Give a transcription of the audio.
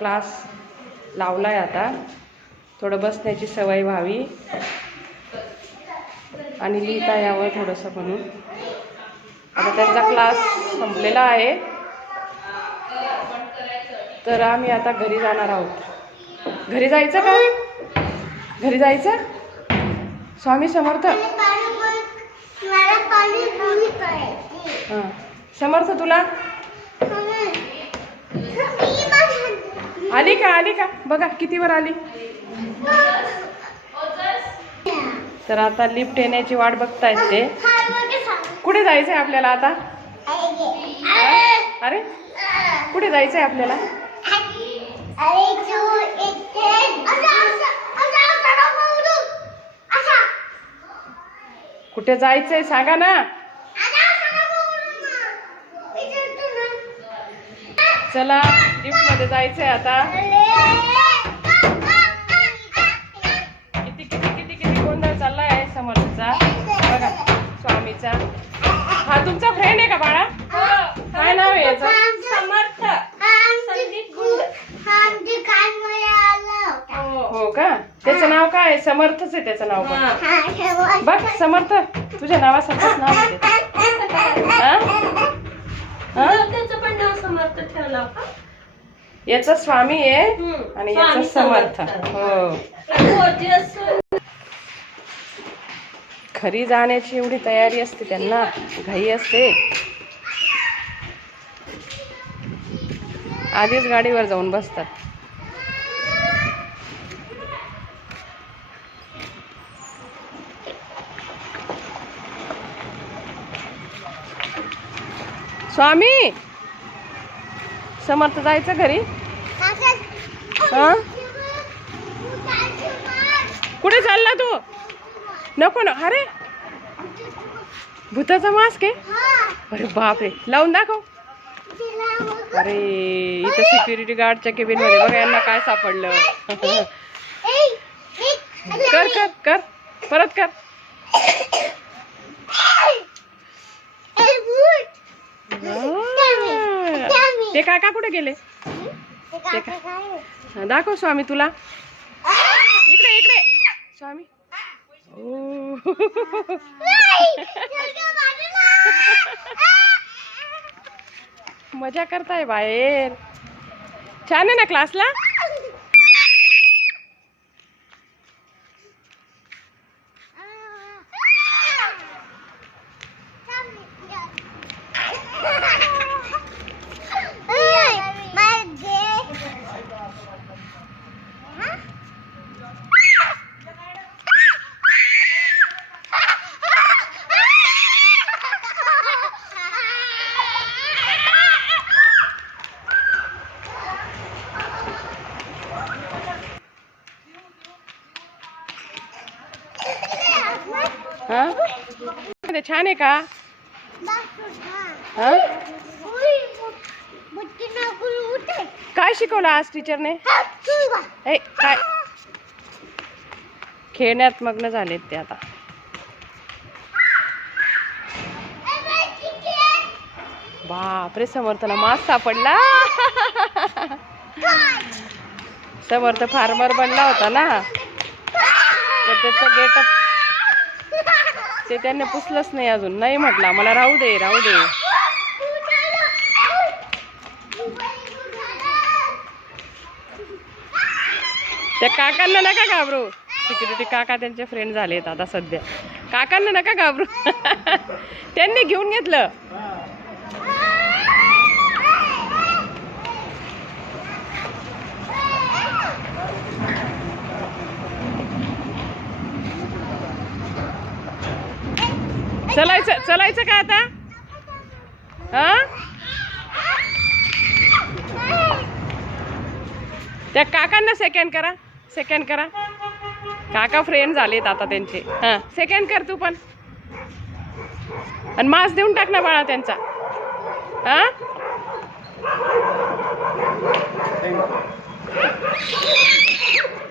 Class लावलाय आता, थोडं बसण्याची सवय व्हावी आणि लिहिता यावं थोडंसं म्हणून. आता त्यांचा क्लास संपलेला आहे, तर आम्ही आता घरी जाणार आहोत. घरी जायचं का? घरी जायचं? स्वामी समर्थ. हां समर्थ तुला आली का? आली का? बघा कितीवर आली. तर आता लिफ्ट येण्याची वाट बघतायत ते. कुठे जायचंय आपल्याला आता? अरे कुठे जायचंय आपल्याला? कुठे जायचंय सांगा ना. चला लिफ्ट मध्ये जायचंय आता. किती किती किती किती गोंधळ चाललाय आहे समर्थचा. बघा स्वामीचा. हा तुमचा फ्रेंड आहे का बाळा? काय नाव आहे याचं? समर्थ. हो का? त्याचं नाव काय? समर्थच आहे त्याचं नाव पण. बघ समर्थ तुझ्या नावासारखंच नाव आहे त्याचं पण नाव समर्थ ठेवलं का? याचा स्वामी आहे आणि याचा समर्थ. हो खरी जाण्याची एवढी तयारी असते त्यांना, घाई असते. आधीच गाडीवर जाऊन बसतात. स्वामी समर्थ जायचं घरी. कुठे चालला तू? नको ना. अरे भूताचा मास्क आहे. अरे बापरे लावून दाखव. अरे इथं सिक्युरिटी गार्डच्या केबिन मध्ये बघा यांना काय सापडलं. कर कर कर परत कर. ते काका कुठे गेले? दाखव स्वामी तुला. इकडे इकडे स्वामी. मजा करताय बाहेर. छान आहे ना क्लासला? छान आहे का? काय शिकवलं आज टीचरने? काय खेळण्यात मग्न झालेत ते आता. बापरे समर्थला मास्क सापडला. समर्थ फार्मर बनला होता ना, तर त्याचं गेटअप ते त्यांनी पुसलंच नाही अजून. नाही म्हटला मला राहू दे राहू दे. त्या काकांना नका घाबरू. सिक्युरिटी काका त्यांचे फ्रेंड झालेत आता सध्या. काकांना नका घाबरू. त्यांनी घेऊन घेतलं. चलायचं का आता? त्या काकांना सेकंड करा. काका फ्रेंड झालेत आता त्यांचे. सेकंड कर तू पण. आणि मास्क देऊन टाक ना बाळा त्यांचा.